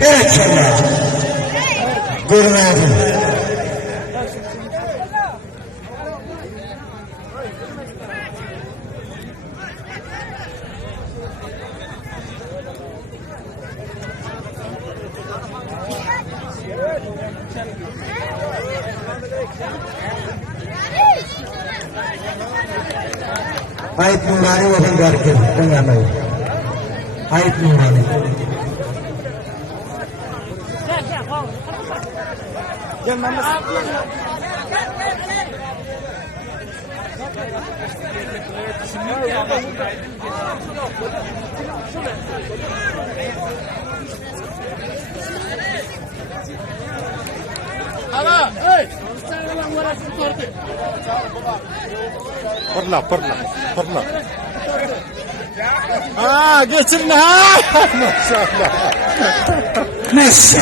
Evet canlar. Görünelim. Ait Nurani wafat dengan baik. Ait Nurani. Pernah. Geçin ha. Maşallah. Neyse.